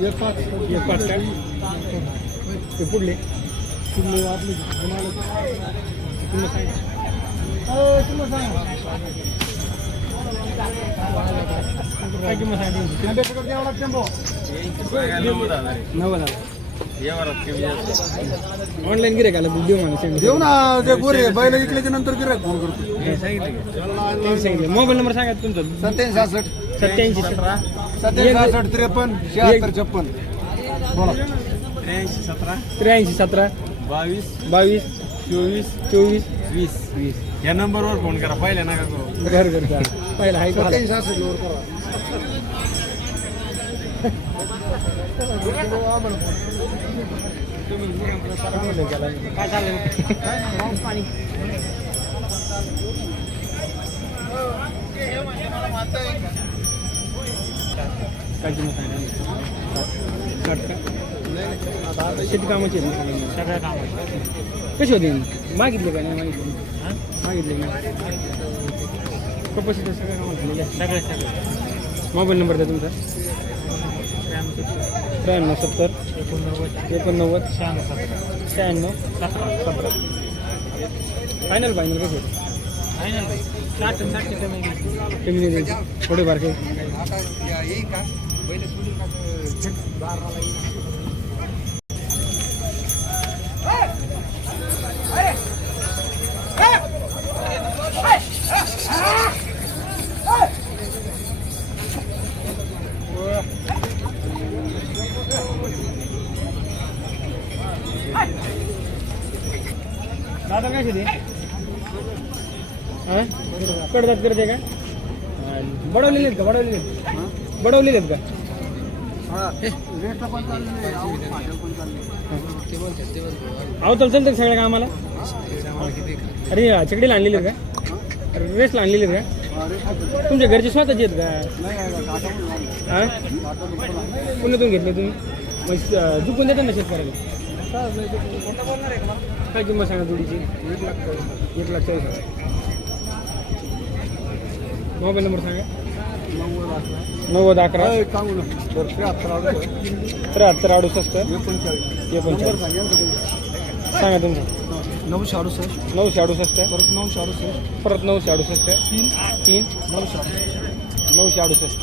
एक पाच काय ते पुढले आपली किंमत सांगा काय किंमत ऑनलाईन गिरे का देऊ मला देऊ ना ते गोरे बैल विकल्याच्या नंतर गिरे फोन करतो सांगितलं मोबाईल नंबर सांगा तुमचा 87 87 53 76 बोला 83 17 22 24 20 या नंबरवर फोन करा पहिल्या नका करू घर पहिला आहे का 67 वर करा काय चाललं पाणी काय किंमत शेती कामाची सगळ्या कामाची कशी होती मागितले का नाही मागितले नाही कपाशीचं सगळ्या कामात सगळ्या मोबाईल नंबर द्या तुमचा 93 70 89 96 17 फायनल कसे कमी नाही द्यायची थोडे बार काही दादा काय शेती कडदात करते का बडवलेले आहेत का बडवलेले आहेत का अवतल चालतं सगळ्या कामाला अरे चकडीला आणलेली आहेत का रेसला आणलेली आहेत का तुमच्या घरचे स्वतःचे आहेत का हां पुण्यातून घेतले तुम्ही मग झुकून देता ना शेतकऱ्याला काय किंमत सांगा जोडीची 1,40,000 मोबाईल नंबर सांगा 90 11 73 68 सांगा तुमचं 968 परत 968 3 968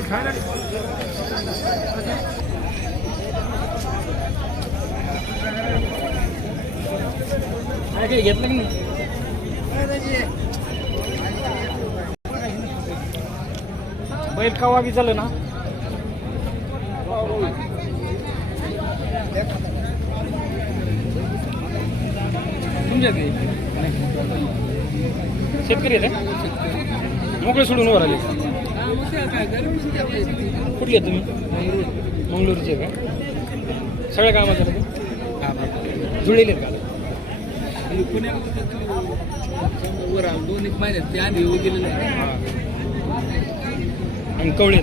खायला काही घेतलं की नाही बैल कवा बी चालू ना तुमच्या शेतकरी आहे मोकळे सोडून वर आले कुठले आहेत तुम्ही मंगळूरचे का सगळ्या कामाचं जुळलेले आहेत का वर 2-1 महिन्यात ते आधी गेलेले आणि कवळे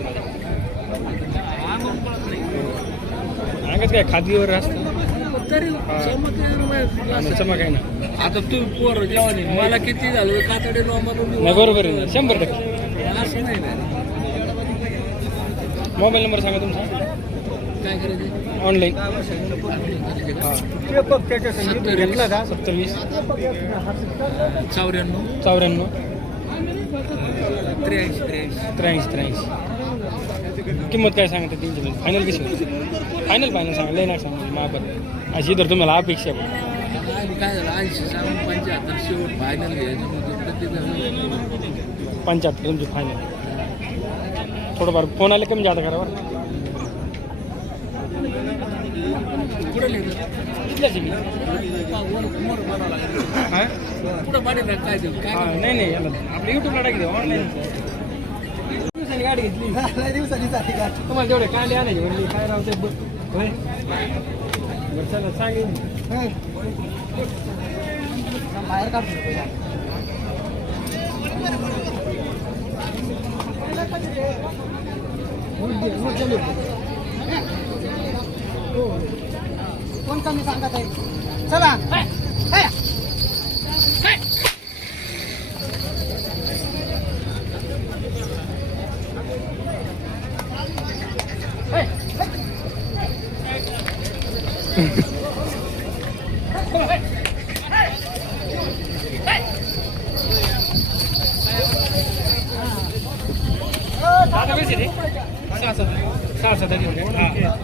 अंगात काय खादीवर असतं चमक आहे ना आता तू पोर जेवण मला किती झालं कातडे बरोबर आहे 100% असं नाही मोबाईल नंबर सांगा तुमचा काय करायचं ऑनलाईन घेतला का 27 94 83 किंमत काय सांगता तीनशे फायनल कशी फायनल सांगा लय नाही सांगा मापत अशी तर तुम्हाला अपेक्षा काय झालं 80 75 शेवट फायनल घ्यायचं 75 तुमची फायनल थोडंफार फोन आले कमी जादा करा बरं नाही याला आपल्या युट्यूबला टाकी देऊ ऑनलाईन गाडी घेतली दिवसांनी तुम्हाला जेवढे कांदे आणायचे म्हणली काय राहते चला सांगेन बाहेर काढतो कोण कमी सांगत आहे चला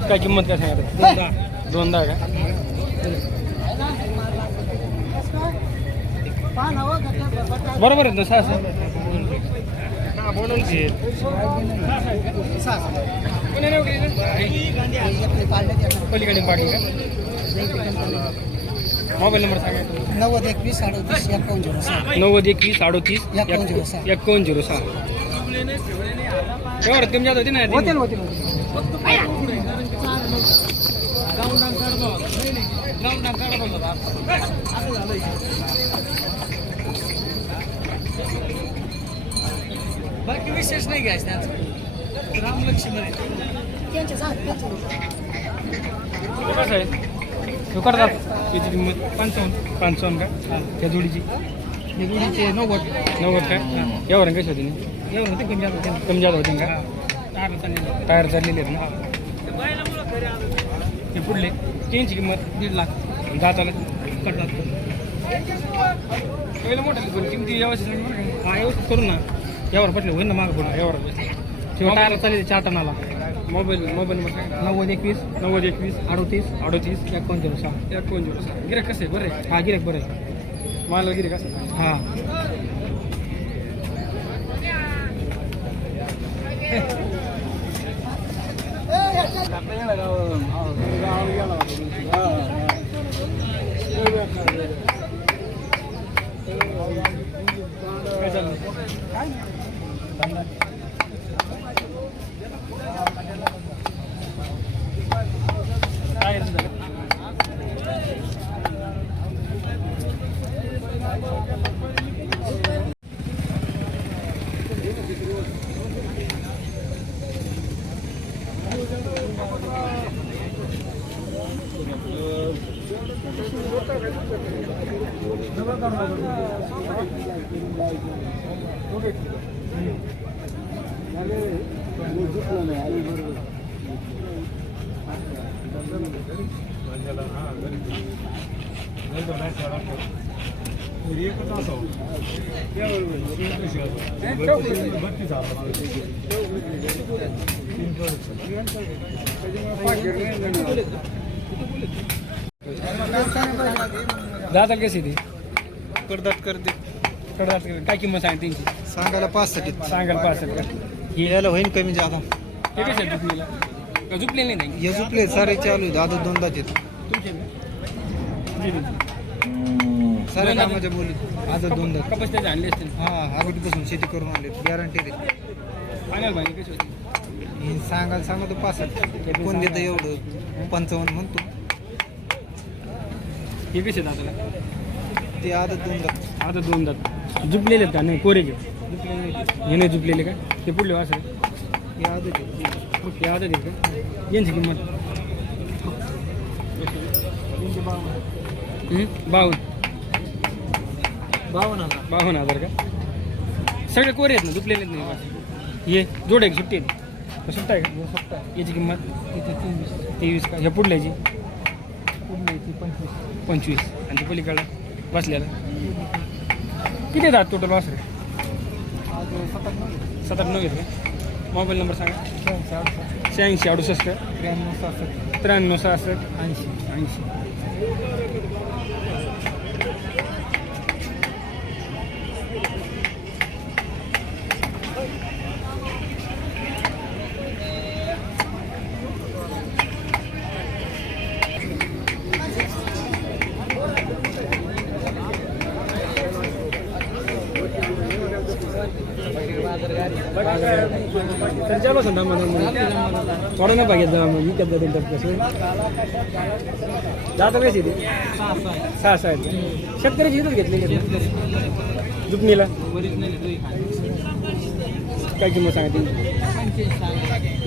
काय किंमत काय सांगत दोनदा का बरोबर आहे ना सहा पलीकडे पाठी का मोबाईल नंबर सांगा 90 21 38 51 06 90 21 38 51 06 एवढं कमी जात होती ना बाकी विशेष नाही घ्यायचं त्यांचं रामलक्ष्मण कसं आहे तो करतात त्याची किंमत 55 का त्या जोडीची निगुडीचे 90 काय एवढं कशी होती एवढं होते कमी जात होते का टायर चाललेले आहेत ना ते पुढले तीनची किंमत 1.5 लाख जाताला करतात पहिलं मोठं पण किमती व्यवस्थित हा व्यवस्थित करू ना यावर पटले होईल ना मागं पुढं यावर किंवा टायर चालले 4 टनाला मोबाईल नंबर काय 90 21 38 38 51 06 गिऱ्हाईक कसं आहे बरं आहे हा गिऱ्हाईक बरं आहे मला गिऱ्हाईक कसं हा काय चाललं जातात कशी ती करतात करते कडतात काय किंमत सांगते त्यांची सांगायला 65 सांगाल 65 का यायला होईन कमी जादा ते कसे झुकलेला का झुकले नाही त्यांची हे झुपले सारे चालू दादा दोनदा येत तुमचे सारे कामाच्या बोलीत आज दोनदा कपास त्याचे आणले असते हा आगडीपासून शेती करून आले गॅरंटी दे सांगाल पाहिजे कशी होती हे सांगायला सांगतो 65 कोण देतं एवढं 55 म्हणतो हे कसे दादाला ते आदत दोनदा आता दोन दात झुपलेले आहेत का नाही कोरे घे हे नाही झुपलेले का ते पुढले वासरे हे आदत आहे हे आता देत का यांची किंमत 52,000 का सगळे कोरे आहेत ना झुपलेले आहेत नाही हे जोड आहे का सुट्टी आहेत सुट्टा आहे का सुट्टा याची किंमत इथे 23 का ह्या पुढल्याची पुढले 25 आणि ते पलीकडे बसल्याला किती आहेत टोटल वासरे 7-8 आहेत का मोबाईल नंबर सांगा 86 68 93 67 80 चलो संधा थोडं ना बघित जा मग विकत जातील तर कसं जातं कशी ते 6 आहेत शेतकऱ्याची इथंच घेतलेली जुपणीला काय किंमत सांगते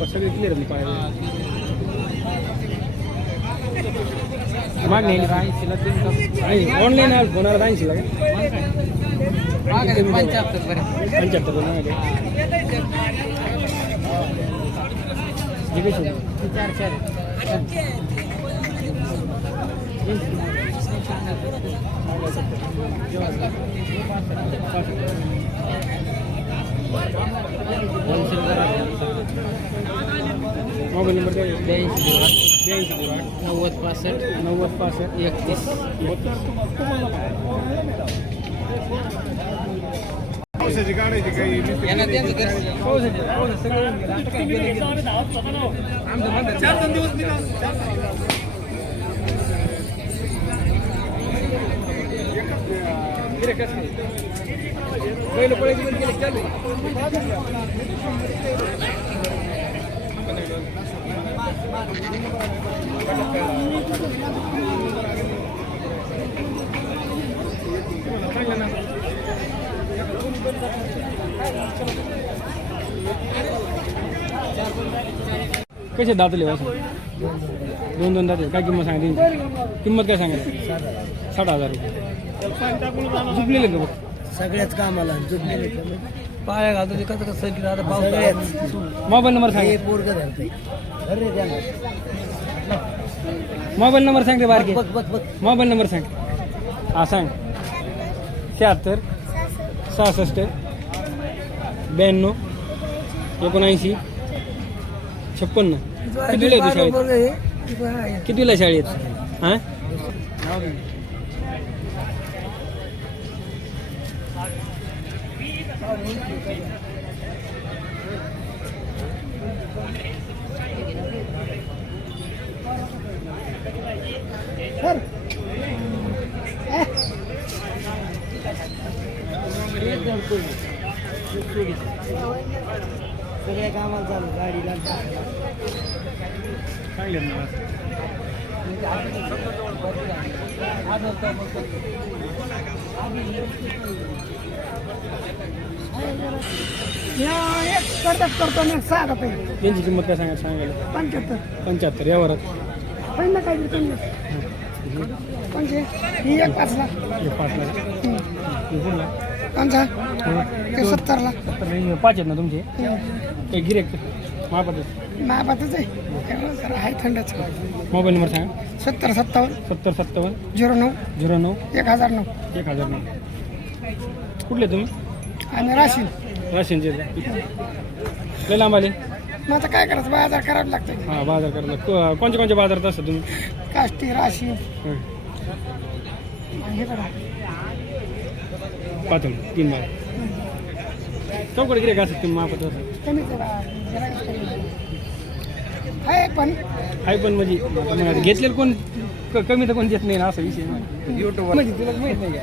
सगळे क्लिअर पाहिजे मागणी ऑनलाईन आल फोनाला 80 ला मागे 75 पर्यंत 75 बनवायचे मोबाईल नंबर 82 90 65 90 65 31 पावसाची काढायची काही यांना त्यांचं घर कसे दातले असं 2 दाते काय किंमत सांगा किंमत काय सांगा 60,000 रुपये झुपलेले का बघ सगळ्याच कामाला जुटलेले पाया घालतो ते कसं कसं आता पाऊस मोबाईल नंबर सांगा पोरग धरते अरे द्या मोबाईल नंबर सांगते बारके बघ बघ बघ मोबाईल नंबर सांग हा सांग 76 66 92 79 56 कितीला आहे तू शाळेत कितीला आहे शाळेत हां सगळ्या कामाला चालू गाडीला सांगले करतो ना 6 रुपये त्यांची किंमत काय सांगायला 75 यावरात पहिलं काय म्हणजे ही 1 5 लाख हे 5 लाख कोणचा ते 70 लाख 5 आहेत ना तुमचे एक गिरेक महापातच आहे थंडच मोबाईल नंबर सांगा 70 57 70 57 09 09 1009 1009 कुठले तुम्ही आणि राशीन राशीनचे लय लांब आले मग आता काय करायचं बाजार करावं लागतं हां बाजार करायला कोणत्या बाजारात असतात तुम्ही काष्टी राशी हे करा पाहतो 3 बाजार चौकडे गिरेक असतात तुम्ही महापात असतात कमीच आहे पण म्हणजे घेतलेलं कोण कमी तर कोण देत नाही ना असा विषय युट्यूब म्हणजे तुला माहित नाही का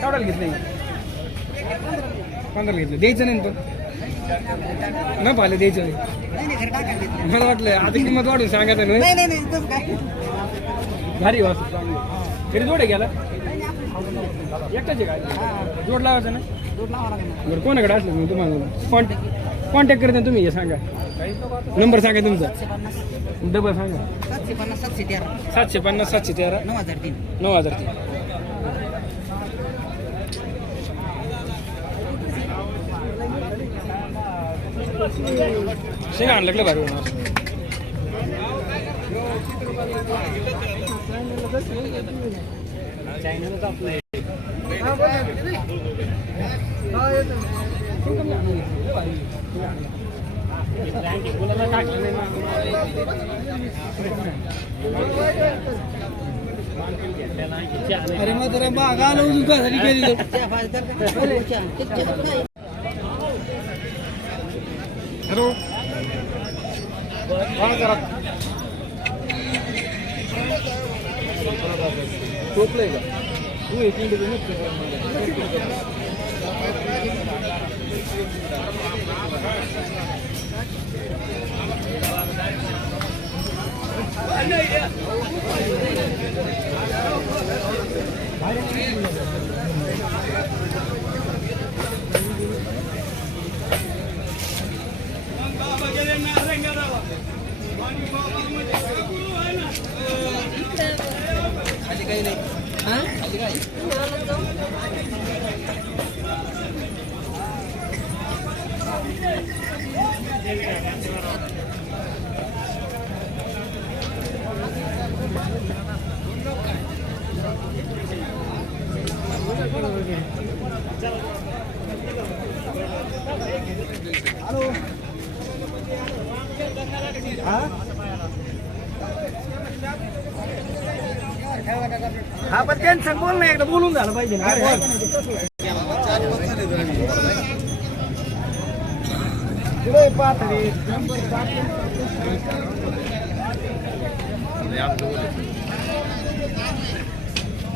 केवढ्याला घेतलं 15 घेतलं द्यायचं नाही ना न पाहिलं द्यायचं नाही मला वाटलं आता किंमत वाढून सांगायचं नाही भारी वाजता तरी जोडे गेला एकटाच आहे का जोड लावायचं ना बरं कोणाकडे असलं मग तुम्हाला कॉन्टॅक्ट करता तुम्ही हे सांगा नंबर सांगा तुमचा डबल सांगा 750 713 9003 शेंगा आणलं लागलं भारी अरे मग जरा मागा आलं घरी गेली हॅलो टोपलंय का तू एक मिनिट हा पण त्यांचं बोल ना एकदा बोलून झालं पाहिजे ना. पुढे पाहत रे.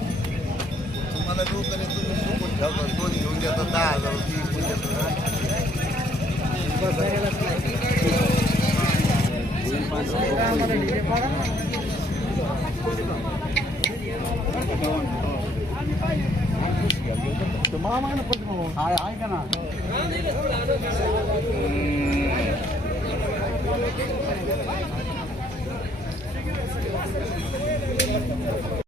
तुम्हाला जो करेल तुम्ही सोबत ठेवता दोन घेऊन देतात 10,000 आहे का ना